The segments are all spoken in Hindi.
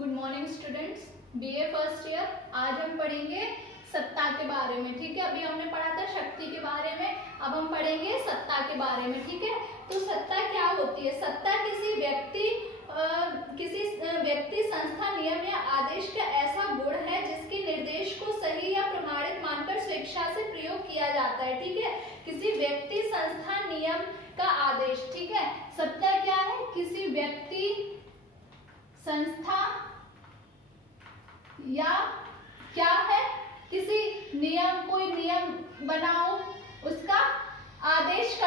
Good morning students, BA first year. आज हम पढ़ेंगे सत्ता के बारे में। ठीक है, अभी हमने पढ़ा था शक्ति के बारे में, अब हम पढ़ेंगे सत्ता के बारे में। ठीक है, तो सत्ता क्या होती है? सत्ता किसी व्यक्ति, संस्था, नियम या आदेश का ऐसा गुण है जिसके निर्देश को सही या प्रमाणित मानकर स्वेच्छा से प्रयोग किया जाता है। ठीक है, किसी व्यक्ति, संस्था, नियम का आदेश। ठीक है, सत्ता क्या है? किसी व्यक्ति, संस्था या क्या है, किसी नियम, कोई नियम बनाओ, उसका आदेश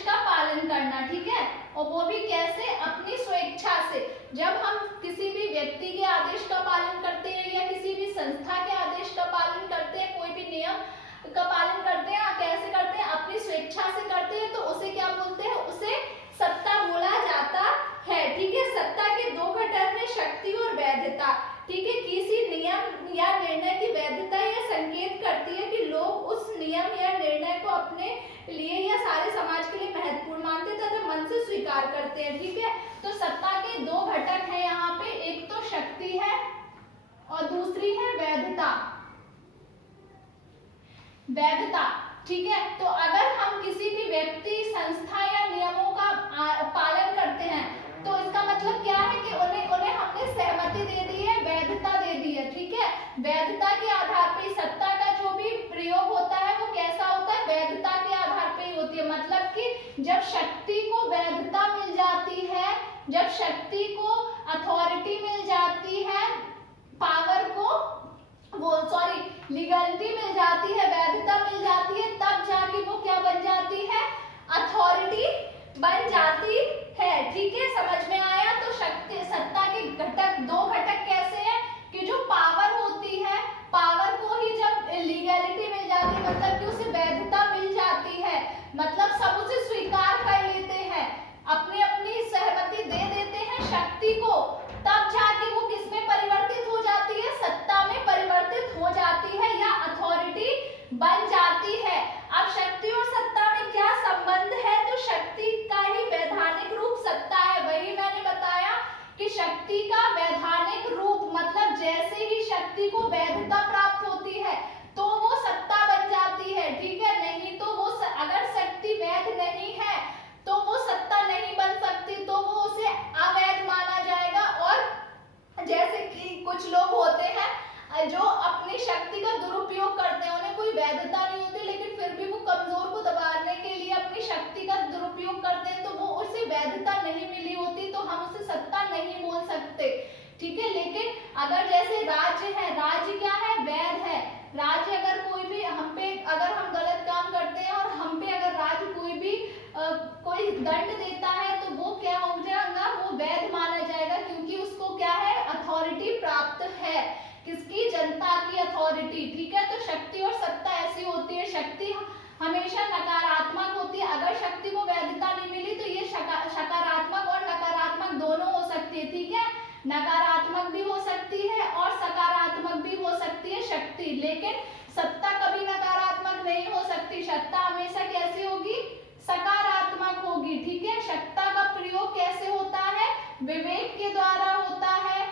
का पालन करना। ठीक है, और वो भी कैसे? अपनी स्वेच्छा से। जब हम किसी भी व्यक्ति के आदेश का पालन करते हैं या किसी भी संस्था के आदेश का पालन करते हैं, कोई भी नियम का पालन करते हैं, कैसे करते हैं? अपनी स्वेच्छा से करते हैं, तो उसे क्या बोलते हैं? उसे सत्ता बोला जाता है। ठीक है, सत्ता के दो घटक हैं, शक्ति और वैधता। ठीक है, किसी नियम या निर्णय की वैधता यह संकेत करती है कि लोग उस नियम या निर्णय को अपने लिए या सारे समाज के लिए महत्वपूर्ण मानते तथा मन से स्वीकार करते हैं। ठीक है, तो सत्ता के दो घटक हैं यहाँ पे, एक तो शक्ति है और दूसरी है वैधता। वैधता, ठीक है, तो अगर हम किसी भी व्यक्ति, संस्था या नियमों का पालन करते हैं तो इसका मतलब क्या है कि उन्हें हमने सहमति दे दी है, वैधता दे दी है। ठीक है, वैधता के आधार पर सत्ता का जो भी प्रयोग होता है वो कैसा होता है? वैधता के आधार पर ही होती है। मतलब कि जब शक्ति को वैधता मिल जाती है, जब शक्ति को अथॉरिटी मिल जाती है, पावर को लीगलिटी मिल जाती है, वैधता मिल जाती है, तब जाके वो क्या बन जाती है? अथॉरिटी बन जाती है। ठीक है, समझ में आया? तो शक्ति, सत्ता के घटक, दो घटक कैसे हैं कि जो पावर होती है, पावर को ही जब लीगलिटी मिल जाती है, मतलब कि उसे वैधता मिल जाती है, मतलब सब उसे स्वीकार कर लेते हैं, अपनी अपनी सहमति दे देते हैं शक्ति को, तब जाके वो किसमें परिवर्तित हो जाती है? सत्ता में परिवर्तित हो जाती है या अथॉरिटी बन जाती है। अब शक्ति और सत्ता में क्या संबंध है? तो शक्ति का ही वैधानिक रूप सत्ता है। वही मैंने बताया कि शक्ति का वैधानिक रूप मतलब जैसे ही शक्ति को वैधता प्राप्त होती है तो वो सत्ता बन जाती है। ठीक है, नहीं तो वो अगर शक्ति वैध नहीं है तो वो सत्ता नहीं बन सकती, तो वो उसे अवैध माना जाएगा। और जैसे कि कुछ लोग होते हैं जो अपनी शक्ति का दुरुपयोग करते हैं, उन्हें कोई वैधता नहीं होती लेकिन फिर भी वो कमजोर को दबाने के लिए अपनी शक्ति का दुरुपयोग करते हैं, तो वो उसे वैधता नहीं मिली होती, तो हम उसे सत्ता नहीं बोल सकते। ठीक है, लेकिन अगर जैसे राज्य है, राज्य क्या है? वैध है। राज्य अगर कोई भी हम पे, अगर हम गलत काम करते हैं और हम पे अगर राज्य कोई दंड देता है तो वो क्या हो जाएगा? वो वैध माना जाएगा, क्योंकि उसको क्या है? अथॉरिटी प्राप्त है। किसकी? जनता की अथॉरिटी। ठीक है, तो शक्ति और सत्ता ऐसी होती है, शक्ति हमेशा नकारात्मक होती है। अगर शक्ति को वैधता नहीं मिली तो ये सकारात्मक और नकारात्मक दोनों हो सकती है। ठीक है, नकारात्मक भी हो सकती है और सकारात्मक भी हो सकती है शक्ति, लेकिन सत्ता कभी नकारात्मक नहीं हो सकती। सत्ता हमेशा कैसी होगी? सकारात्मक होगी। ठीक है, सत्ता का प्रयोग कैसे होता है? विवेक के द्वारा होता है।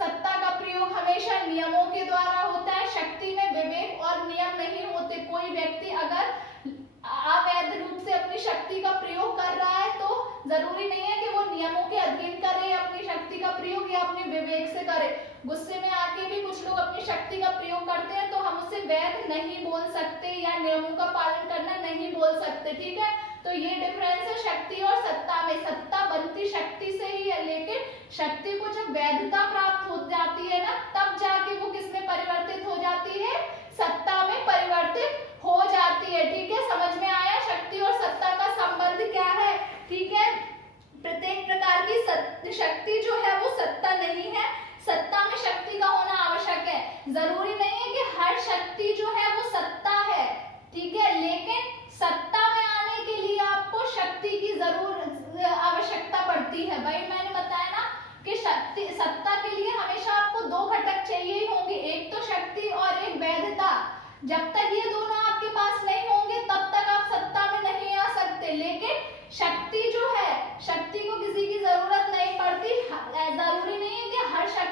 सत्ता का प्रयोग हमेशा नियमों के द्वारा होता है। शक्ति में विवेक और नियम नहीं होते। कोई व्यक्ति अगर अवैध रूप से अपनी शक्ति का प्रयोग कर रहा है तो जरूरी नहीं है कि वो नियमों के अधीन करे अपनी शक्ति का प्रयोग या अपने विवेक से करे। गुस्से में आके भी कुछ लोग अपनी शक्ति का प्रयोग करते हैं, तो हम उसे वैध नहीं बोल सकते या नियमों का पालन करना नहीं बोल सकते। ठीक है, तो ये डिफरेंस है शक्ति और सत्ता में। सत्ता बनती शक्ति से ही है, लेकिन शक्ति को जब वैधता प्राप्त हो जाती है ना, तब जाके वो किसमें परिवर्तित हो जाती है? सत्ता में परिवर्तित हो जाती है। ठीक है, समझ में आया? शक्ति और सत्ता का संबंध क्या है? ठीक है, प्रत्येक प्रकार की शक्ति जो है वो सत्ता नहीं है, सत्ता में शक्ति का होना आवश्यक है। जरूरी नहीं है कि हर शक्ति जो है वो सत्ता है। ठीक है, लेकिन सत्ता में आने के लिए आपको शक्ति की आवश्यकता पड़ती है। वही मैंने बताया ना कि सत्ता के लिए हमेशा आपको दो घटक चाहिए ही होंगे, एक तो शक्ति और एक वैधता। जब तक ये दोनों आपके पास नहीं होंगे तब तक आप सत्ता में नहीं आ सकते। लेकिन शक्ति जो है, शक्ति को किसी की जरूरत नहीं पड़ती। जरूरी नहीं है कि हर शक्ति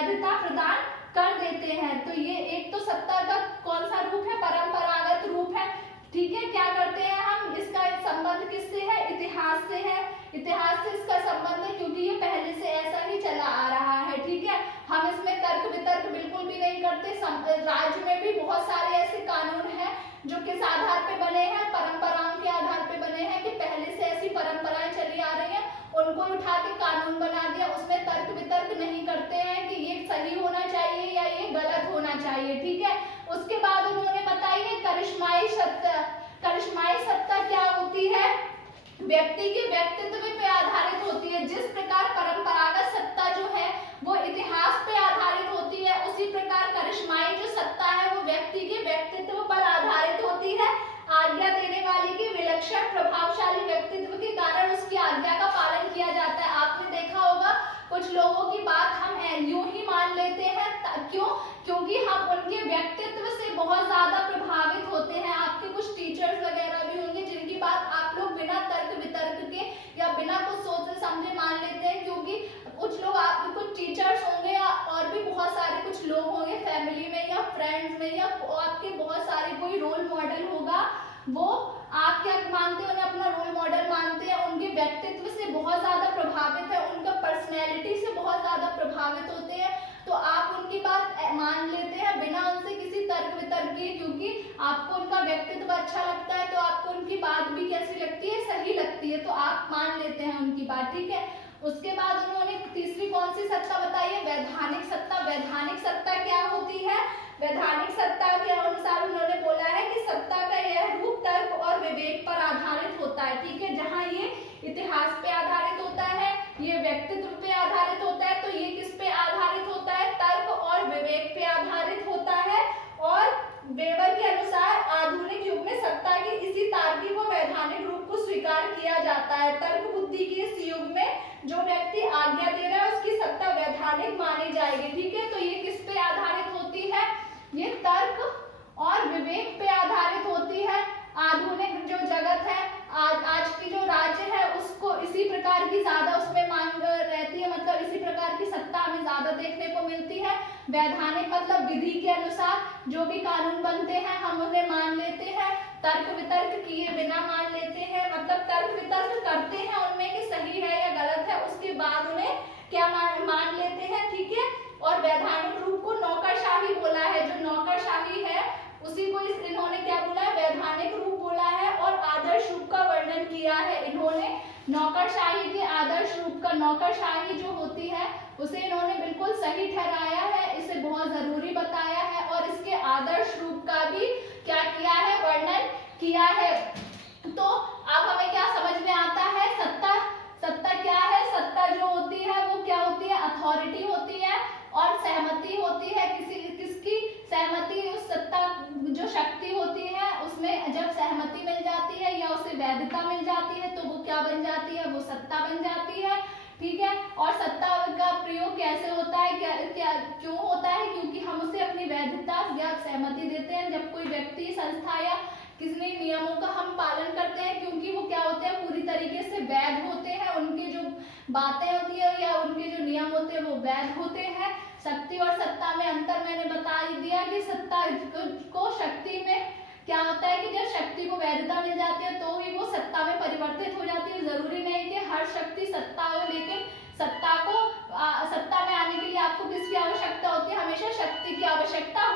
वैधता प्रदान कर देते हैं। तो ये एक तो सत्ता का कौन सा रूप है, परंपरागत रूप है, ठीक है। क्या करते हैं हम, इसका संबंध किससे है, इतिहास से है, इतिहास से इसका संबंध है क्योंकि ये पहले से ऐसा ही चला आ रहा है, ठीक है। हम इसमें तर्क वितर्क बिल्कुल भी नहीं करते। राज्य में भी बहुत सारे ऐसे कानून हैं जो किस आधार पे बने हैं, परंपराओं के आधार पे बने हैं कि पहले से ऐसी परंपराएं चली आ रही हैं, उनको उठा के कानून बना दिया। उसमें तर्क वितर्क नहीं करते हैं कि ये सही होना चाहिए या ये गलत होना चाहिए, ठीक है। उसके बाद उन्होंने बताई है करिश्माई सत्ता। करिश्माई सत्ता क्या होती है, व्यक्ति के व्यक्तित्व पे आधारित होती है। जिस प्रकार परंपरागत सत्ता जो है वो इतिहास पे आधारित होती है, उसी प्रकार करिश्माई जो सत्ता है वो व्यक्ति के व्यक्तित्व पर आधारित होती है। आज्ञा देने वाले के विलक्षण प्रभावशाली व्यक्तित्व के कारण उसकी आज्ञा का पालन किया जाता है। आपने देखा होगा कुछ लोगों की बात हम यूं ही मान लेते हैं, क्यों, क्योंकि हम उनके व्यक्तित्व से बहुत ज्यादा प्रभावित होते हैं। आपके कुछ टीचर्स वगैरह भी होंगे जिनकी बात आप लोग बिना तर्क वितर्क के या बिना कुछ सोचे समझे मान लेते हैं, क्योंकि कुछ लोग, आप कुछ टीचर्स होंगे या और भी बहुत सारे कुछ लोग होंगे फैमिली में या फ्रेंड्स में या आपके बहुत सारे कोई रोल मॉडल होगा, वो आप क्या मानते हैं, उन्हें अपना रोल मॉडल मानते हैं, उनके व्यक्तित्व से बहुत ज्यादा प्रभावित है, उनका पर्सनैलिटी से बहुत ज्यादा प्रभावित होते हैं, तो आप उनकी बात मान लेते हैं बिना उनसे किसी तर्क वितर्क के, क्योंकि आपको उनका व्यक्तित्व अच्छा लगता है तो आपको उनकी बात भी कैसी लगती है, सही लगती है, तो आप मान लेते हैं उनकी बात, ठीक है। उसके बाद उन्होंने तीसरी कौन सी सत्ता बताई है, वैधानिक सत्ता। वैधानिक सत्ता क्या होती है, वैधानिक सत्ता के अनुसार उन्होंने बोला है कि सत्ता का यह रूप तर्क और विवेक पर आधारित होता है, ठीक है। जहाँ ये इतिहास पे आधारित होता है, ये व्यक्तित्व पे आधारित होता है, तो ये किस पे आधारित होता है, तर्क और विवेक पे आधारित होता है। और वेबर के अनुसार आधुनिक युग में सत्ता के इसी तार्किक व वैधानिक रूप को स्वीकार किया जाता है। तर्क बुद्धि के इस युग में जो व्यक्ति आज्ञा दे रहा है उसकी सत्ता वैधानिक मानी जाएगी, ठीक है। तो ये किस पे आधारित होती है, ये तर्क और विवेक पे आधारित होती है। आधुनिक जो जगत है, आज की जो राज्य है उसको इसी प्रकार की ज्यादा उसमें मांग रहती है, मतलब इसी प्रकार की सत्ता हमें ज्यादा देखने को मिलती है। वैधानिक मतलब विधि के अनुसार जो भी कानून बनते हैं हम उन्हें मान लेते हैं, तर्क वितर्क किए बिना मान लेते हैं, मतलब तर्क वितर्क करते हैं उनमें कि सही है या गलत है, उसके बाद उन्हें क्या मान लेते हैं, ठीक है। और वैधानिक रूप को नौकरशाही बोला है, जो नौकरशाही है उसी को इन्होंने क्या बोला है, वैधानिक रूप बोला है। और आदर्श रूप का वर्णन किया है इन्होंने, नौकरशाही के आदर्श रूप का, नौकरशाही जो होती है उसे इन्होंने बिल्कुल सही ठहराया है, इसे बहुत जरूरी बताया है और इसके आदर्श रूप का भी क्या किया है, वर्णन किया है। तो अब हमें क्या समझ में आता है, सत्ता, सत्ता क्या है, सत्ता जो होती है वो क्या होती है, अथॉरिटी होती है और सहमति होती है, किसकी सहमति, उस सत्ता जो शक्ति होती है उसमें जब सहमति मिल जाती है या उसे वैधता मिल जाती है तो वो क्या बन जाती है, वो सत्ता बन जाती है, ठीक है। और सत्ता का प्रयोग कैसे होता है, क्या क्यों होता है, क्योंकि हम उसे अपनी वैधता या सहमति देते हैं जब कोई व्यक्ति, संस्था या किसी नियमों का हम पालन करते हैं, क्योंकि वो क्या होते हैं, पूरी तरीके से वैध होते हैं, उनकी जो बातें होती है या उनके जो नियम होते हैं वो वैध होते हैं। शक्ति और सत्ता में अंतर मैंने बता दिया कि सत्ता को शक्ति में क्या होता है कि जब शक्ति को वैधता मिल जाती है तो ही वो सत्ता में परिवर्तित हो जाती है। जरूरी नहीं कि हर शक्ति सत्ता हो, लेकिन सत्ता में आने के लिए आपको किसकी आवश्यकता होती है, हमेशा शक्ति की आवश्यकता